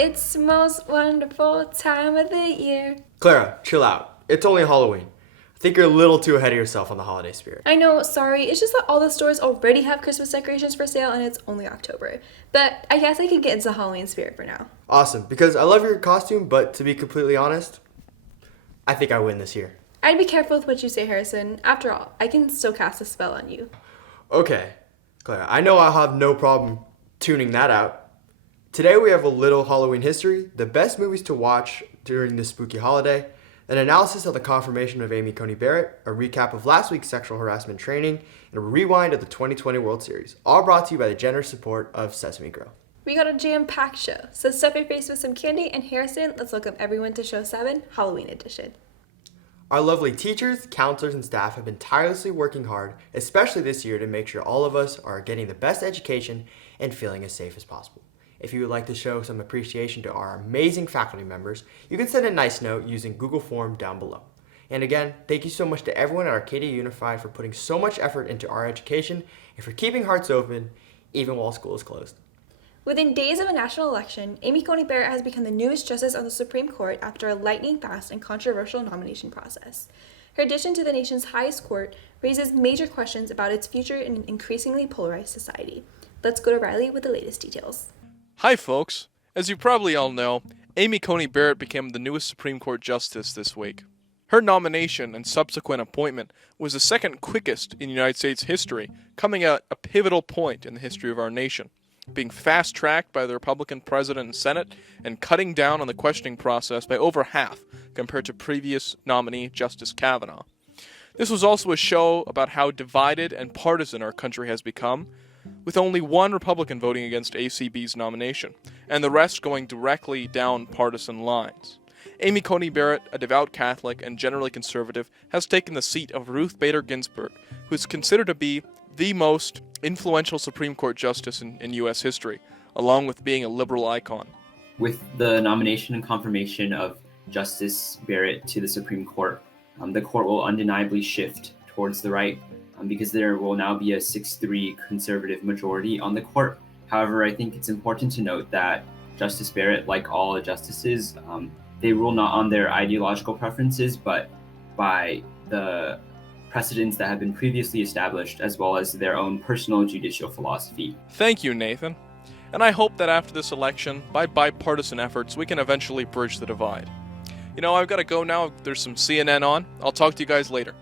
It's the most wonderful time of the year. Clara, chill out. It's only Halloween. I think you're a little too ahead of yourself on the holiday spirit. I know, sorry. It's just that all the stores already have Christmas decorations for sale and it's only October. But I guess I can get into the Halloween spirit for now. Awesome, because I love your costume, but to be completely honest, I think I win this year. I'd be careful with what you say, Harrison. After all, I can still cast a spell on you. Okay, Clara, I know I'll have no problem tuning that out. Today we have a little Halloween history, the best movies to watch during this spooky holiday, an analysis of the confirmation of Coney Barret, a recap of last week's sexual harassment training, and a rewind of the 2020 World Series, all brought to you by the generous support of Sesame Grow. We got a jam-packed show, so stuff your face with some candy, and Harrison, let's welcome everyone to Show 7, Halloween Edition. Our lovely teachers, counselors, and staff have been tirelessly working hard, especially this year, to make sure all of us are getting the best education and feeling as safe as possible. If you would like to show some appreciation to our amazing faculty members, you can send a nice note using Google Form down below. And again, thank you so much to everyone at Arcadia Unified for putting so much effort into our education and for keeping hearts open even while school is closed. Within days of a national election, Coney Barret has become the newest justice on the Supreme Court after a lightning-fast and controversial nomination process. Her addition to the nation's highest court raises major questions about its future in an increasingly polarized society. Let's go to Riley with the latest details. Hi folks! As you probably all know, Coney Barret became the newest Supreme Court Justice this week. Her nomination and subsequent appointment was the second quickest in United States history, coming at a pivotal point in the history of our nation, being fast-tracked by the Republican President and Senate and cutting down on the questioning process by over half compared to previous nominee Justice Kavanaugh. This was also a show about how divided and partisan our country has become, with only one Republican voting against ACB's nomination, and the rest going directly down partisan lines. Coney Barret, a devout Catholic and generally conservative, has taken the seat of Ruth Bader Ginsburg, who is considered to be the most influential Supreme Court justice in U.S. history, along with being a liberal icon. With the nomination and confirmation of Justice Barrett to the Supreme Court, the court will undeniably shift towards the right, because there will now be a 6-3 conservative majority on the court. However, I think it's important to note that Justice Barrett, like all justices, they rule not on their ideological preferences, but by the precedents that have been previously established, as well as their own personal judicial philosophy. Thank you, Nathan. And I hope that after this election, by bipartisan efforts, we can eventually bridge the divide. You know, I've got to go now. There's some CNN on. I'll talk to you guys later.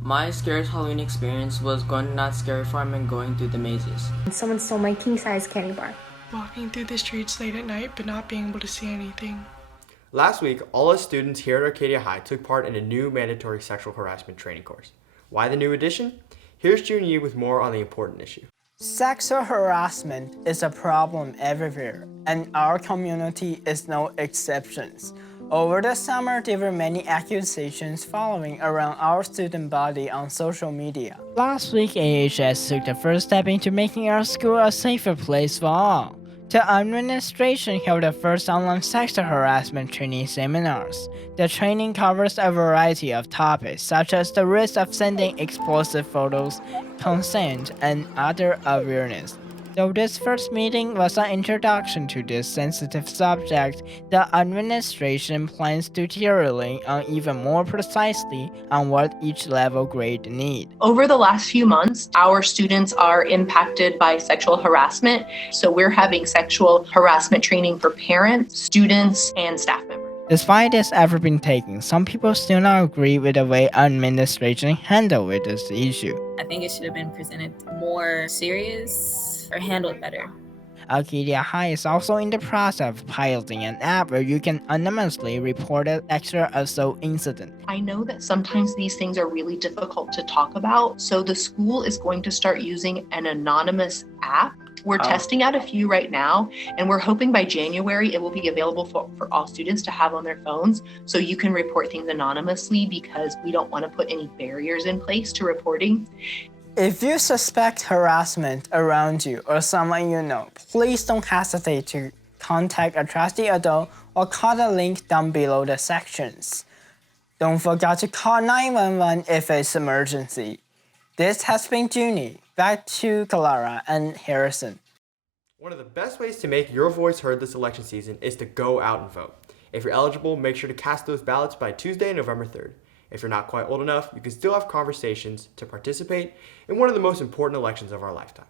My scariest Halloween experience was going to Knott's Scary Farm and going through the mazes. Someone stole my king-size candy bar. Walking through the streets late at night but not being able to see anything. Last week, all us students here at Arcadia High took part in a new mandatory sexual harassment training course. Why the new edition? Here's Junyi with more on the important issue. Sexual harassment is a problem everywhere, and our community is no exceptions. Over the summer, there were many accusations following around our student body on social media. Last week, AHS took the first step into making our school a safer place for all. The administration held the first online sexual harassment training seminars. The training covers a variety of topics such as the risk of sending explicit photos, consent, and other awareness. Though this first meeting was an introduction to this sensitive subject, the administration plans to zero in on even more precisely on what each level grade need. Over the last few months, our students are impacted by sexual harassment, so we're having sexual harassment training for parents, students, and staff members. Despite this effort being taken, some people still not agree with the way administration handled with this issue. I think it should have been presented more serious or handled better. Arcadia High is also in the process of piloting an app where you can anonymously report an sexual assault incident. I know that sometimes these things are really difficult to talk about, so the school is going to start using an anonymous app. We're testing out a few right now, and we're hoping by January it will be available for all students to have on their phones, so you can report things anonymously because we don't want to put any barriers in place to reporting. If you suspect harassment around you or someone you know, please don't hesitate to contact a trusted adult or call the link down below the sections. Don't forget to call 911 if it's emergency. This has been Junyi. Back to Clara and Harrison. One of the best ways to make your voice heard this election season is to go out and vote. If you're eligible, make sure to cast those ballots by Tuesday, November 3rd. If you're not quite old enough, you can still have conversations to participate in one of the most important elections of our lifetime.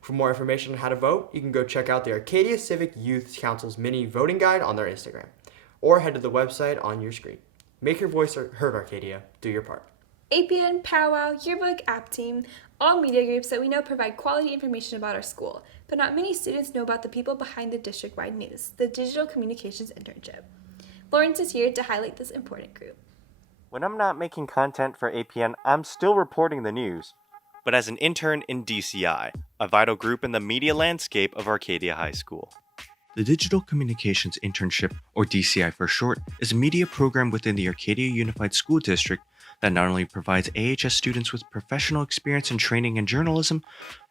For more information on how to vote, you can go check out the Arcadia Civic Youth Council's mini voting guide on their Instagram, or head to the website on your screen. Make your voice heard, Arcadia. Do your part. APN, Powwow, Yearbook, App Team, all media groups that we know provide quality information about our school, but not many students know about the people behind the district-wide news, the Digital Communications Internship. Lawrence is here to highlight this important group. When I'm not making content for APN, I'm still reporting the news. But as an intern in DCI, a vital group in the media landscape of Arcadia High School. The Digital Communications Internship, or DCI for short, is a media program within the Arcadia Unified School District that not only provides AHS students with professional experience and training in journalism,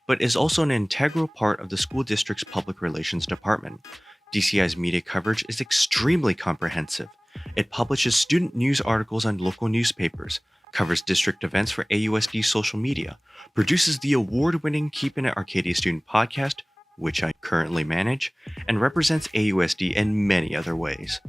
but is also an integral part of the school district's public relations department. DCI's media coverage is extremely comprehensive. It publishes student news articles on local newspapers, covers district events for AUSD social media, produces the award-winning Keepin' It Arcadia student podcast, which I currently manage, and represents AUSD in many other ways.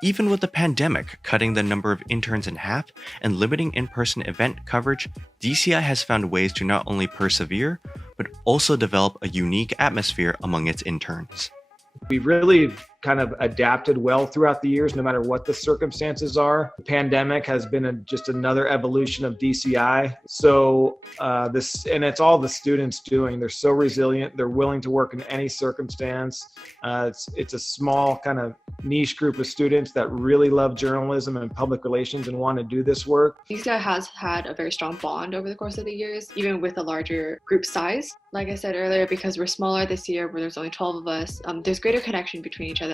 Even with the pandemic cutting the number of interns in half and limiting in-person event coverage, DCI has found ways to not only persevere, but also develop a unique atmosphere among its interns. We've really kind of adapted well throughout the years, no matter what the circumstances are. The pandemic has been just another evolution of DCI. So and it's all the students doing. They're so resilient. They're willing to work in any circumstance. It's a small kind of niche group of students that really love journalism and public relations and want to do this work. DCI has had a very strong bond over the course of the years, even with a larger group size. Like I said earlier, because we're smaller this year, where there's only 12 of us, there's greater connection between each other.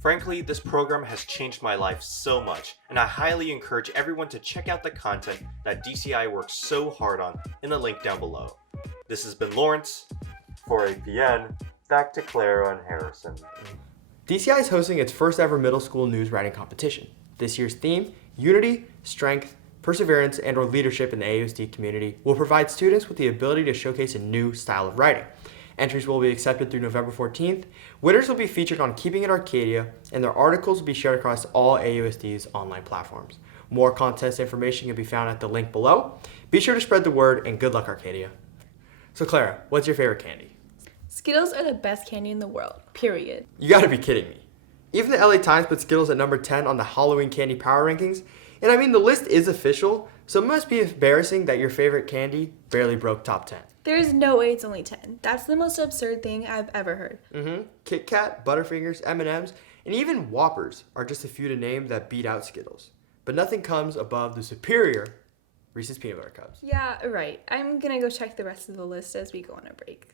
Frankly, this program has changed my life so much, and I highly encourage everyone to check out the content that DCI works so hard on in the link down below. This has been Lawrence for APN. Back to Clara and Harrison. DCI is hosting its first ever middle school news writing competition. This year's theme, Unity, Strength, Perseverance, and/or Leadership in the AUSD community, will provide students with the ability to showcase a new style of writing. Entries will be accepted through November 14th. Winners will be featured on Keeping It Arcadia, and their articles will be shared across all AUSD's online platforms. More contest information can be found at the link below. Be sure to spread the word, and good luck, Arcadia. So Clara, what's your favorite candy? Skittles are the best candy in the world, period. You gotta be kidding me. Even the LA Times put Skittles at number 10 on the Halloween candy power rankings, and I mean the list is official, so it must be embarrassing that your favorite candy barely broke top 10. There is no way it's only 10. That's the most absurd thing I've ever heard. Kit Kat, Butterfingers, M&Ms, and even Whoppers are just a few to name that beat out Skittles. But nothing comes above the superior Reese's Peanut Butter Cups. Yeah, right. I'm gonna go check the rest of the list as we go on a break.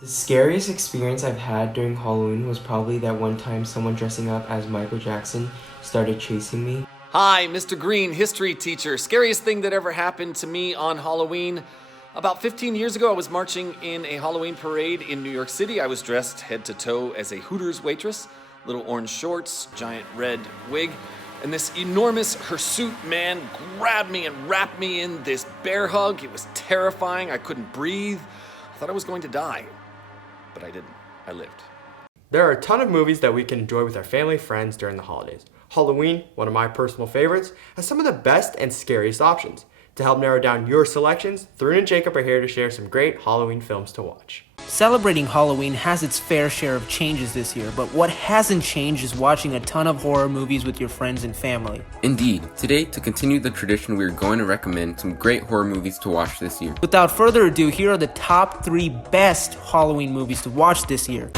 The scariest experience I've had during Halloween was probably that one time someone dressing up as Michael Jackson started chasing me. Hi, Mr. Green, history teacher. Scariest thing that ever happened to me on Halloween. About 15 years ago, I was marching in a Halloween parade in New York City. I was dressed head to toe as a Hooters waitress, little orange shorts, giant red wig, and this enormous hirsute man grabbed me and wrapped me in this bear hug. It was terrifying. I couldn't breathe. I thought I was going to die. But I didn't. I lived. There are a ton of movies that we can enjoy with our family friends during the holidays. Halloween, one of my personal favorites, has some of the best and scariest options. To help narrow down your selections, Tharun and Jacob are here to share some great Halloween films to watch. Celebrating Halloween has its fair share of changes this year, but what hasn't changed is watching a ton of horror movies with your friends and family. Indeed. Today, to continue the tradition, we are going to recommend some great horror movies to watch this year. Without further ado, here are the top 3 best Halloween movies to watch this year.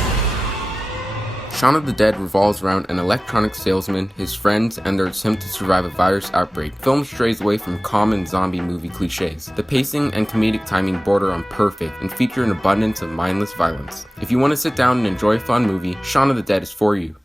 Shaun of the Dead revolves around an electronic salesman, his friends, and their attempt to survive a virus outbreak. The film strays away from common zombie movie cliches. The pacing and comedic timing border on perfect and feature an abundance of mindless violence. If you want to sit down and enjoy a fun movie, Shaun of the Dead is for you.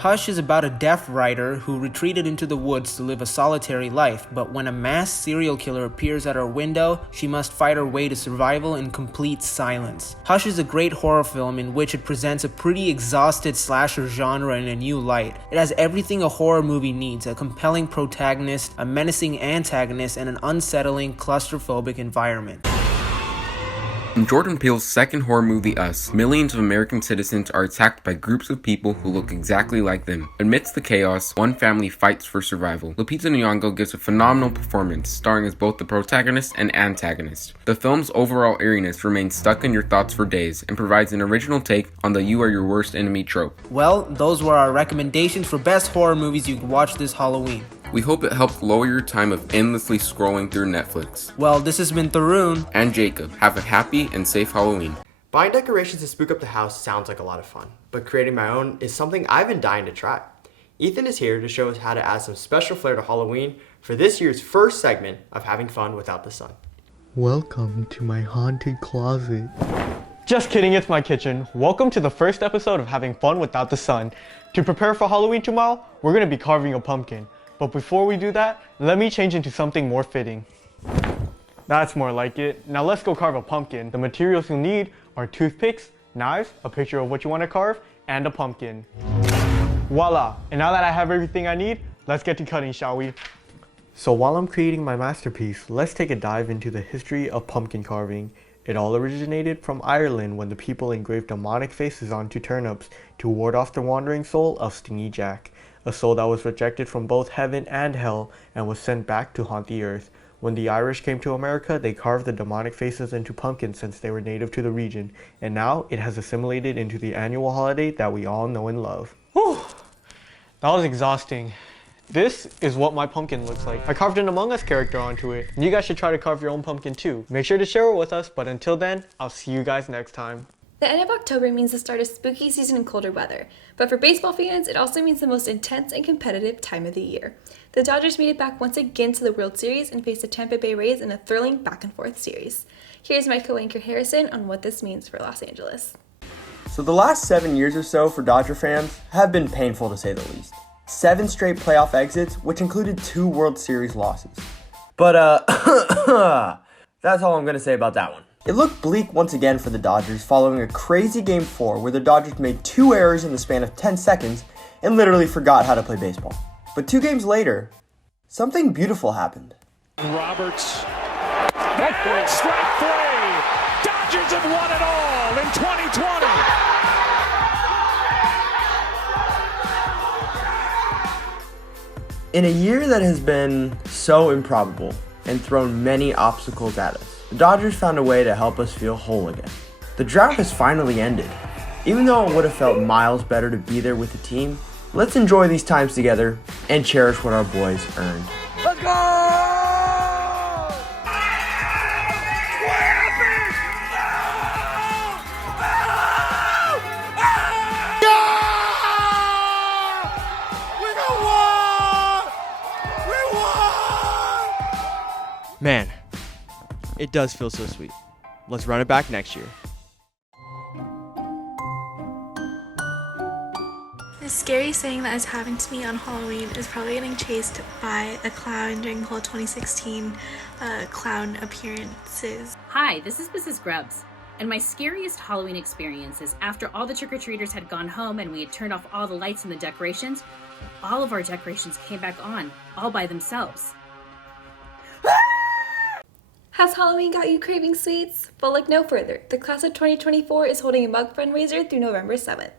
Hush is about a deaf writer who retreated into the woods to live a solitary life, but when a mass serial killer appears at her window, she must fight her way to survival in complete silence. Hush is a great horror film in which it presents a pretty exhausted slasher genre in a new light. It has everything a horror movie needs: a compelling protagonist, a menacing antagonist, and an unsettling, claustrophobic environment. In Jordan Peele's second horror movie Us, millions of American citizens are attacked by groups of people who look exactly like them. Amidst the chaos, one family fights for survival. Lupita Nyong'o gives a phenomenal performance, starring as both the protagonist and antagonist. The film's overall eeriness remains stuck in your thoughts for days and provides an original take on the you are your worst enemy trope. Well, those were our recommendations for best horror movies you could watch this Halloween. We hope it helped lower your time of endlessly scrolling through Netflix. Well, this has been Tharun and Jacob. Have a happy and safe Halloween. Buying decorations to spook up the house sounds like a lot of fun, but creating my own is something I've been dying to try. Ethan is here to show us how to add some special flair to Halloween for this year's first segment of Having Fun Without the Sun. Welcome to my haunted closet. Just kidding, it's my kitchen. Welcome to the first episode of Having Fun Without the Sun. To prepare for Halloween tomorrow, we're going to be carving a pumpkin. But before we do that, let me change into something more fitting. That's more like it. Now let's go carve a pumpkin. The materials you'll need are toothpicks, knives, a picture of what you want to carve, and a pumpkin. Voila! And now that I have everything I need, let's get to cutting, shall we? So while I'm creating my masterpiece, let's take a dive into the history of pumpkin carving. It all originated from Ireland when the people engraved demonic faces onto turnips to ward off the wandering soul of Stingy Jack, a soul that was rejected from both heaven and hell and was sent back to haunt the earth. When the Irish came to America, they carved the demonic faces into pumpkins since they were native to the region, and now it has assimilated into the annual holiday that we all know and love. Whew, that was exhausting. This is what my pumpkin looks like. I carved an Among Us character onto it, and you guys should try to carve your own pumpkin too. Make sure to share it with us, but until then, I'll see you guys next time. The end of October means the start of spooky season and colder weather, but for baseball fans, it also means the most intense and competitive time of the year. The Dodgers made it back once again to the World Series and faced the Tampa Bay Rays in a thrilling back-and-forth series. Here's my co-anchor Harrison on what this means for Los Angeles. So the last 7 years or so for Dodger fans have been painful to say the least. 7 straight playoff exits, which included 2 World Series losses. But, that's all I'm going to say about that one. It looked bleak once again for the Dodgers following a crazy Game 4 where the Dodgers made 2 errors in the span of 10 seconds and literally forgot how to play baseball. But 2 games later, something beautiful happened. Roberts, that strike 3! Dodgers have won it all in 2020! In a year that has been so improbable and thrown many obstacles at us, the Dodgers found a way to help us feel whole again. The drought has finally ended. Even though it would have felt miles better to be there with the team, let's enjoy these times together and cherish what our boys earned. Let's go! Man, it does feel so sweet. Let's run it back next year. The scariest thing that has happened to me on Halloween is probably getting chased by a clown during whole 2016 clown appearances. Hi, this is Mrs. Grubbs, and my scariest Halloween experience is after all the trick-or-treaters had gone home and we had turned off all the lights and the decorations, all of our decorations came back on, all by themselves. Has Halloween got you craving sweets? Well, look no further. The class of 2024 is holding a mug fundraiser through November 7th.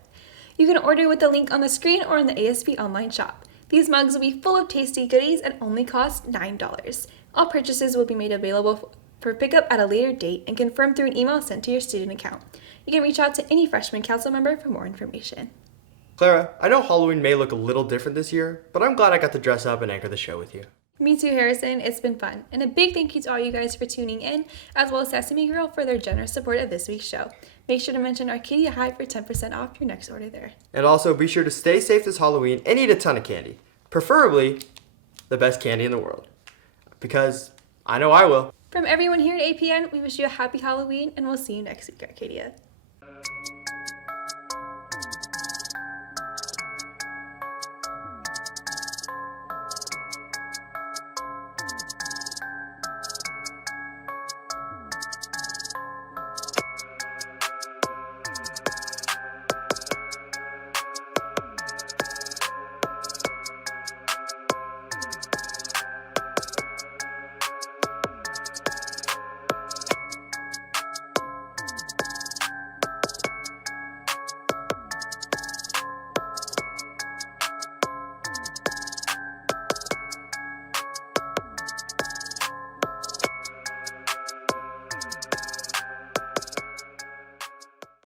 You can order with the link on the screen or in the ASP online shop. These mugs will be full of tasty goodies and only cost $9. All purchases will be made available for pickup at a later date and confirmed through an email sent to your student account. You can reach out to any freshman council member for more information. Clara, I know Halloween may look a little different this year, but I'm glad I got to dress up and anchor the show with you. Me too, Harrison. It's been fun. And a big thank you to all you guys for tuning in, as well as Sesame Girl for their generous support of this week's show. Make sure to mention Arcadia High for 10% off your next order there. And also be sure to stay safe this Halloween and eat a ton of candy. Preferably the best candy in the world. Because I know I will. From everyone here at APN, we wish you a happy Halloween, and we'll see you next week, Arcadia.